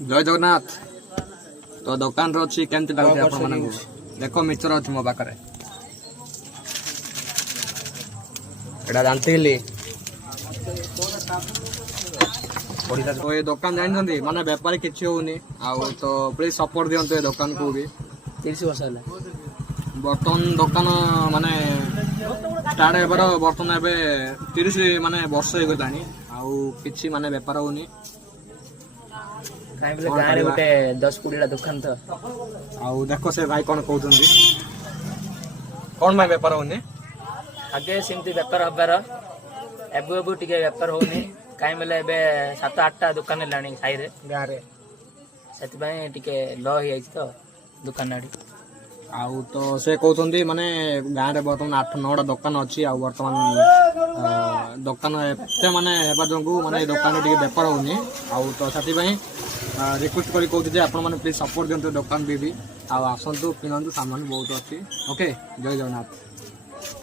जय जगन्नाथ। तो दुकान अच्छी केमती लगुच आप देख मिक्सचर अच्छी मो पाखे एटा जानती तो ये दुकान जानते माने बेपारी किसी होनी तो प्लीज सपोर्ट दिंतु ये दुकान को भी 30 वर्ष है बर्तमान दुकान माने स्टार्ट हेबार बर्तमान एबे 30 माने वर्ष हो गलानी आउ किछि माने बेपार होनी काहे बोले गारे गोटे 10-20 दुकान तो आउ देखो से भाई कोन कहउछन्ती कोन भाई बेपार होनी आगे सेमती बेपार हबार एबु एबु टिके बेपार होनी काहे बोले एबे 7-8 दुकान लानी साई रे गारे सेति भाई टिके लो ही आइछ तो दुकान आडी आउ तो से कहउछन्ती माने गां रे बर्तमान 8-9 दुकान अछि आउ बर्तमान दुकान एते माने हेबा जंगु माने दुकान टिके बेपार होनी आउ तो साथी भाई रिक्वेस्ट करी कहते जे आपण माने प्लीज सपोर्ट दियंतु दुकान भी आउ आसंतु किनंतु सामान बहुत अछि ओके जय जगन्नाथ।